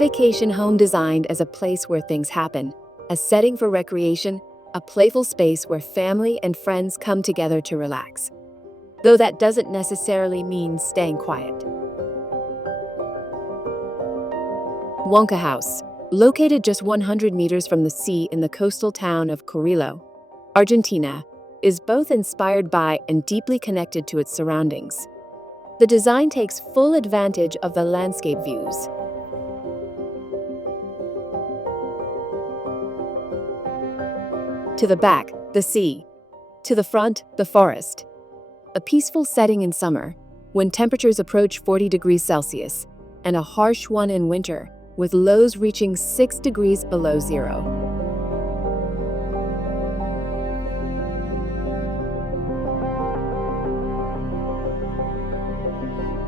vacation home designed as a place where things happen, a setting for recreation, a playful space where family and friends come together to relax. Though that doesn't necessarily mean staying quiet. Wanka House, located just 100 meters from the sea in the coastal town of Cariló, Argentina, is both inspired by and deeply connected to its surroundings. The design takes full advantage of the landscape views. To the back, the sea. To the front, the forest. A peaceful setting in summer, when temperatures approach 40 degrees Celsius, and a harsh one in winter, with lows reaching 6 degrees below zero.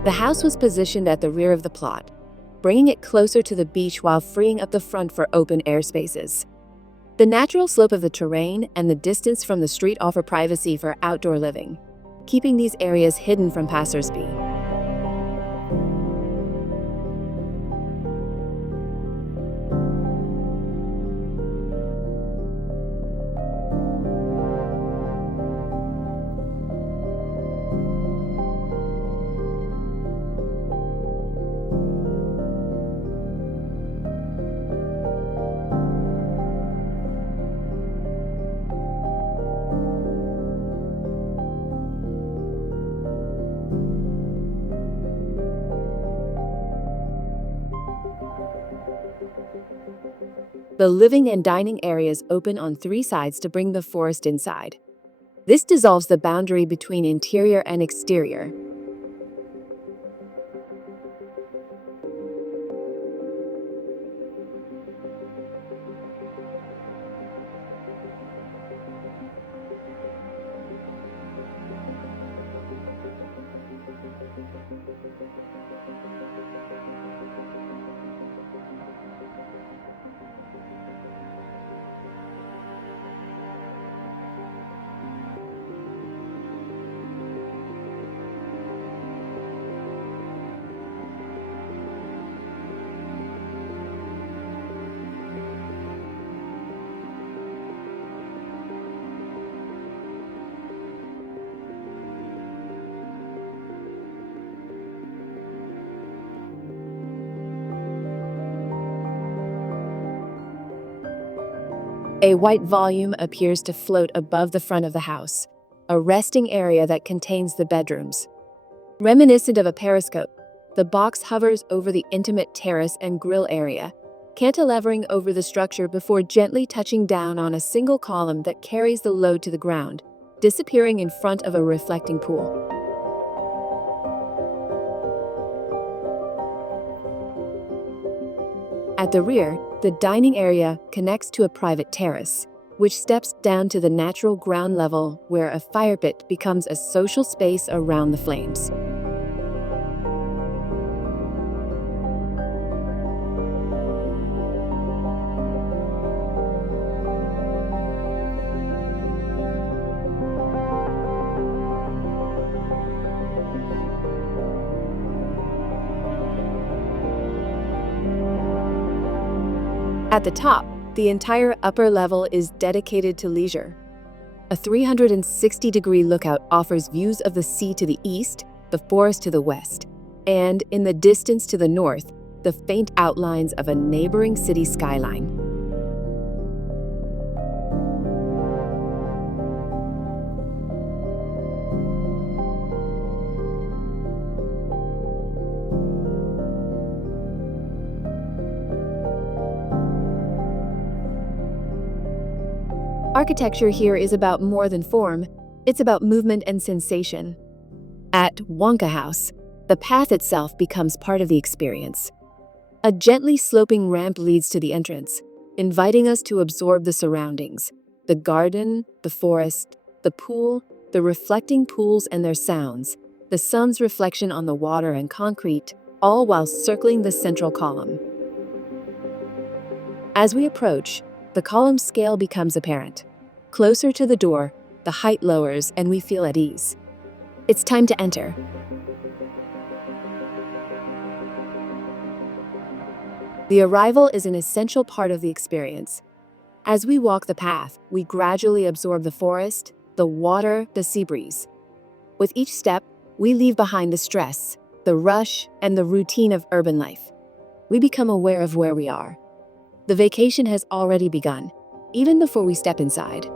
The house was positioned at the rear of the plot, bringing it closer to the beach while freeing up the front for open air spaces. The natural slope of the terrain and the distance from the street offer privacy for outdoor living, keeping these areas hidden from passers-by. The living and dining areas open on 3 sides to bring the forest inside. This dissolves the boundary between interior and exterior. A white volume appears to float above the front of the house, a resting area that contains the bedrooms. Reminiscent of a periscope, the box hovers over the intimate terrace and grill area, cantilevering over the structure before gently touching down on a single column that carries the load to the ground, disappearing in front of a reflecting pool. At the rear, the dining area connects to a private terrace, which steps down to the natural ground level where a firepit becomes a social space around the flames. At the top, the entire upper level is dedicated to leisure. A 360-degree lookout offers views of the sea to the east, the forest to the west, and, in the distance to the north, the faint outlines of a neighboring city skyline. Architecture here is about more than form, it's about movement and sensation. At Wanka House, the path itself becomes part of the experience. A gently sloping ramp leads to the entrance, inviting us to absorb the surroundings: the garden, the forest, the pool, the reflecting pools and their sounds, the sun's reflection on the water and concrete, all while circling the central column. As we approach, the column's scale becomes apparent. Closer to the door, the height lowers and we feel at ease. It's time to enter. The arrival is an essential part of the experience. As we walk the path, we gradually absorb the forest, the water, the sea breeze. With each step, we leave behind the stress, the rush, and the routine of urban life. We become aware of where we are. The vacation has already begun, even before we step inside.